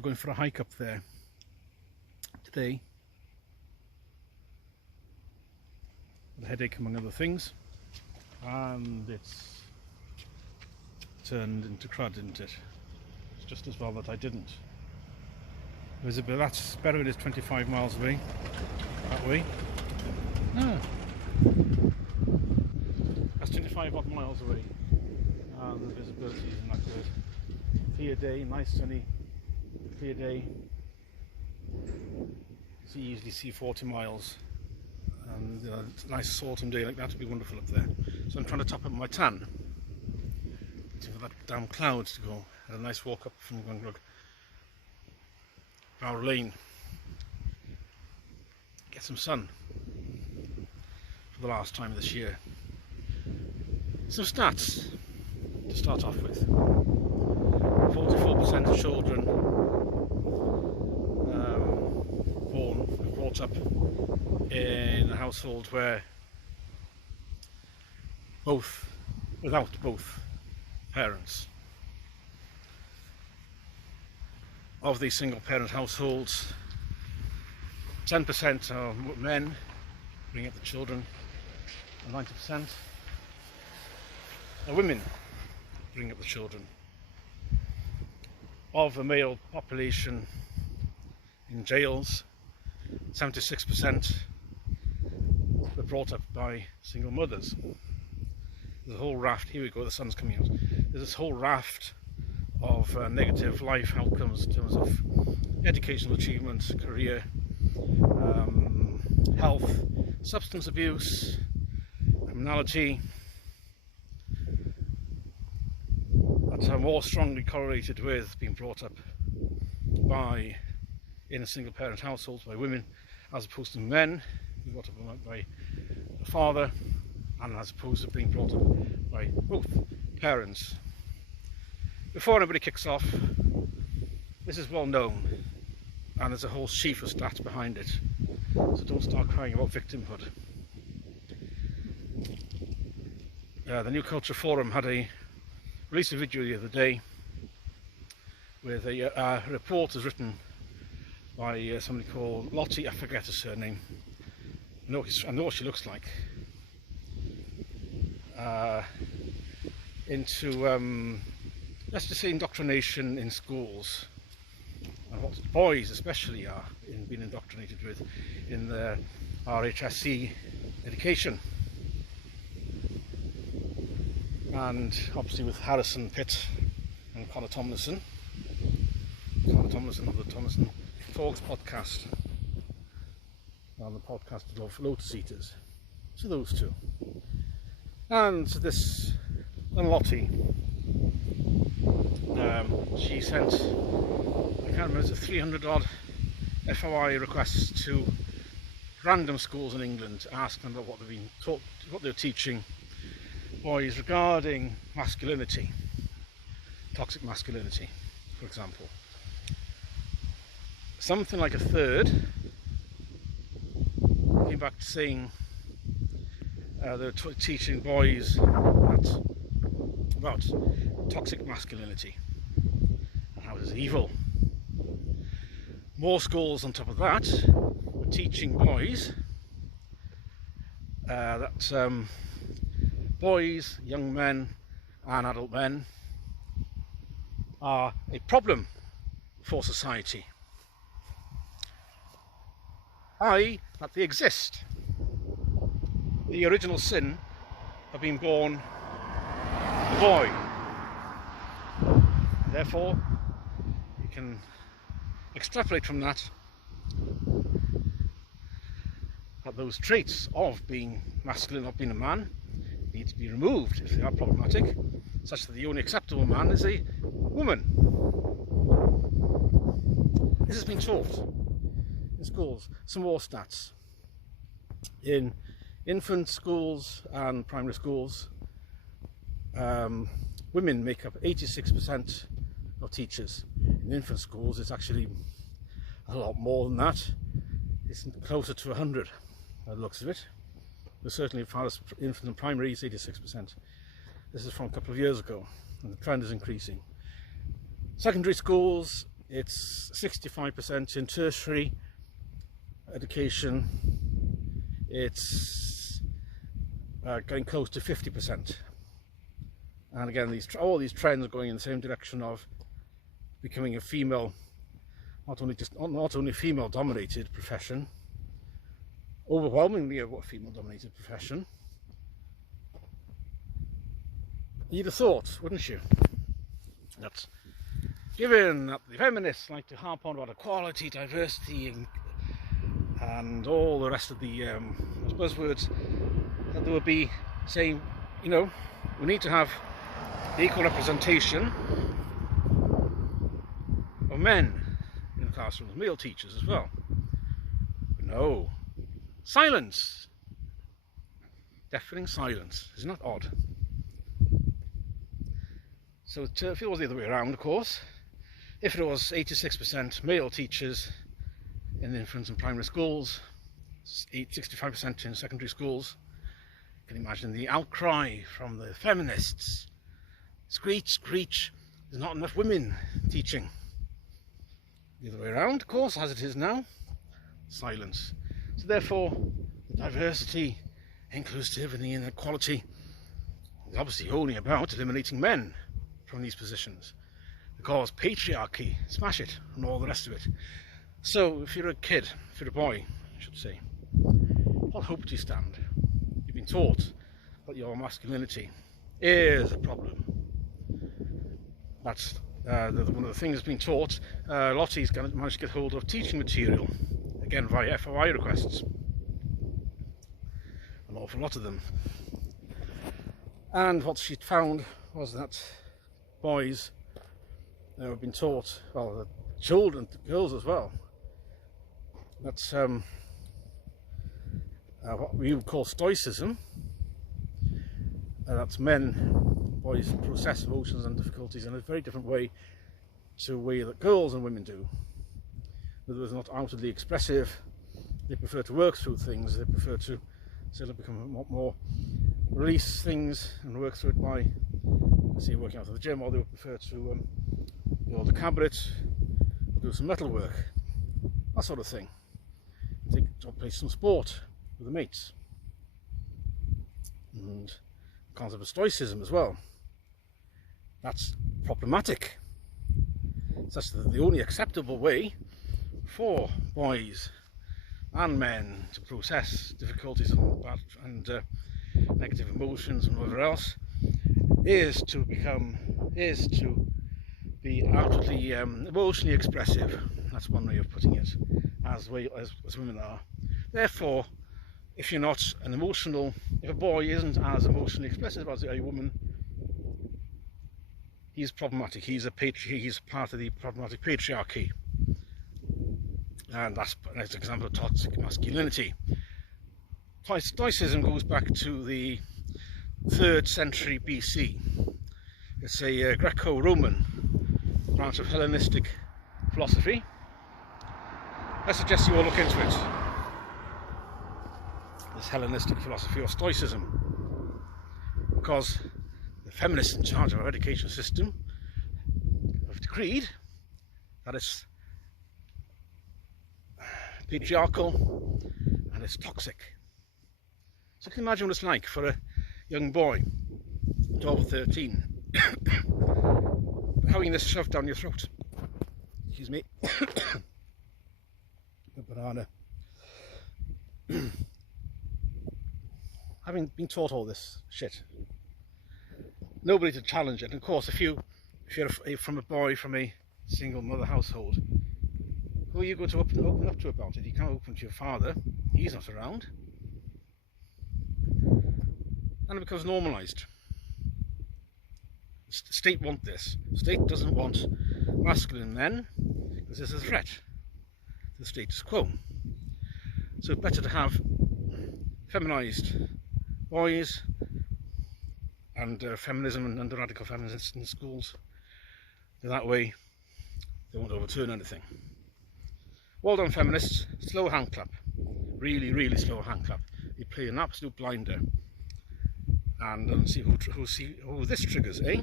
We're going for a hike up there today. A headache among other things, and it's turned into crud, isn't it? It's just as well that I didn't. That's Berwyn is 25 miles away, that way. That's 25 odd miles away, and the visibility isn't that good. Clear day, nice sunny, clear day. So you usually see 40 miles, and it's a nice autumn day like that would be wonderful up there. So I'm trying to top up my tan, waiting for that damn cloud to go. Had a nice walk up from Bower Lane, get some sun for the last time this year. Some stats to start off with. 44% of children brought up in a household where without both parents. Of these single parent households, 10% are men bringing up the children, and 90% are women bringing up the children. Of the male population in jails, 76% were brought up by single mothers. There's a whole raft, here we go, the sun's coming out. There's this whole raft of negative life outcomes in terms of educational achievement, career, health, substance abuse, criminality, that are more strongly correlated with being brought up in a single parent household by women, as opposed to men who got up by the father, and as opposed to being brought up by both parents. Before anybody kicks off, this is well known, and there's a whole sheaf of stats behind it, so don't start crying about victimhood. The New Culture Forum released a video the other day with a report was written by somebody called Lottie, I forget her surname. I know what she looks like. Into let's just say indoctrination in schools, and what boys especially are being indoctrinated with in the RHSE education. And obviously with Harrison Pitt and Connor Tomlinson of the Tomlinson Talks podcast, and the podcast of Lotus Eaters. So those two. And this Lottie, she sent, I can't remember, it's 300 odd FOI requests to random schools in England, asking them about what they've been taught, what they're teaching boys regarding masculinity, toxic masculinity, for example. Something like a third came back to saying they're teaching boys about toxic masculinity and how it is evil. More schools on top of that were teaching boys that boys, young men and adult men are a problem for society, i.e. that they exist. The original sin of being born a boy. Therefore, you can extrapolate from that those traits of being masculine, of being a man, need to be removed if they are problematic, such that the only acceptable man is a woman. This has been taught in schools. Some more stats. In infant schools and primary schools, women make up 86% of teachers. In infant schools it's actually a lot more than that. It's closer to 100 by the looks of it. But certainly as far as infant and primary it's 86%. This is from a couple of years ago and the trend is increasing. Secondary schools It's 65% in tertiary education. It's getting close to 50%. And again, all these trends are going in the same direction of becoming a female, not only female-dominated profession, overwhelmingly a female-dominated profession. You'd have thought, wouldn't you, that given that the feminists like to harp on about equality, diversity, and all the rest of the buzzwords, that they would be saying, you know, we need to have equal representation of men in the classrooms, male teachers as well. But no, silence, deafening silence. Isn't that odd? So if it was the other way around, of course, if it was 86% male teachers in infants and primary schools, 65% in secondary schools, you can imagine the outcry from the feminists. Screech, screech, there's not enough women teaching. The other way around, of course, as it is now, silence. So therefore, the diversity, inclusivity and equality is obviously only about eliminating men from these positions, because patriarchy, smash it, and all the rest of it. So if you're a kid, if you're a boy, I should say, what hope do you stand? You've been taught that your masculinity is a problem. That's one of the things that's been taught. Lottie's managed to get hold of teaching material, again via FOI requests, an awful lot of them. And what she found was that boys have been taught, well, the children, girls as well, that's what we would call stoicism. That's boys process emotions and difficulties in a very different way to the way that girls and women do. In other words, not outwardly expressive. They prefer to work through things. They prefer to become a lot more, release things and work through it by, say, working out at the gym, or they would prefer to build a cabinet or do some metal work, that sort of thing. Or play some sport with the mates. And the concept of stoicism as well. That's problematic. That's the only acceptable way for boys and men to process difficulties and negative emotions and whatever else, is to be outwardly emotionally expressive. That's one way of putting it, as women are. Therefore, if you're not if a boy isn't as emotionally expressive as a woman, he's problematic. He's part of the problematic patriarchy, and that's an example of toxic masculinity. Stoicism goes back to the 3rd century BC. It's a Greco-Roman branch of Hellenistic philosophy. I suggest you all look into it. This Hellenistic philosophy, or Stoicism, because the feminists in charge of our education system have decreed that it's patriarchal and it's toxic. So you can imagine what it's like for a young boy, 12 or 13, having this shoved down your throat. Excuse me. A banana. Having been taught all this shit, nobody to challenge it. And of course, if you're from a boy from a single mother household, who are you going to open up to about it? You can't open to your father. He's not around. And it becomes normalised. The state wants this. The state doesn't want masculine men because there's a threat to the status quo. So it's better to have feminised boys and feminism and radical feminists in schools. That way they won't overturn anything. Well done, feminists. Slow hand clap. Really, really slow hand clap. You play an absolute blinder. And see who this triggers, eh?